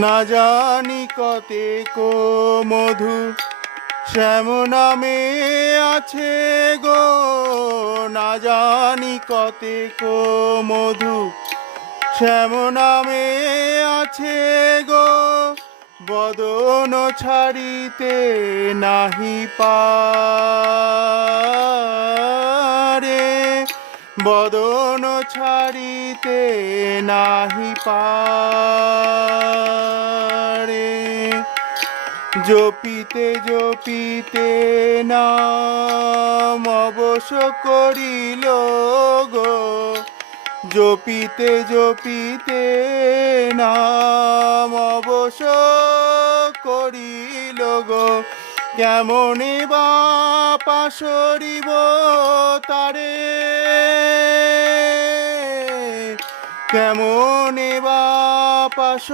না জানি কতেক মধু শ্যাম নামে আছে গো, না জানি কতেক মধু শ্যাম নামে আছে গো, বদন ছাড়িতে নাহি পারে, বদন ছাড়িতে নাহি পারে। জপিতে জপিতে নাম অবশ করিল গো, জপিতে জপিতে নাম অবশ করিল গো, কেমনে বা পাশরিব তারে, কেমনে বা পাশ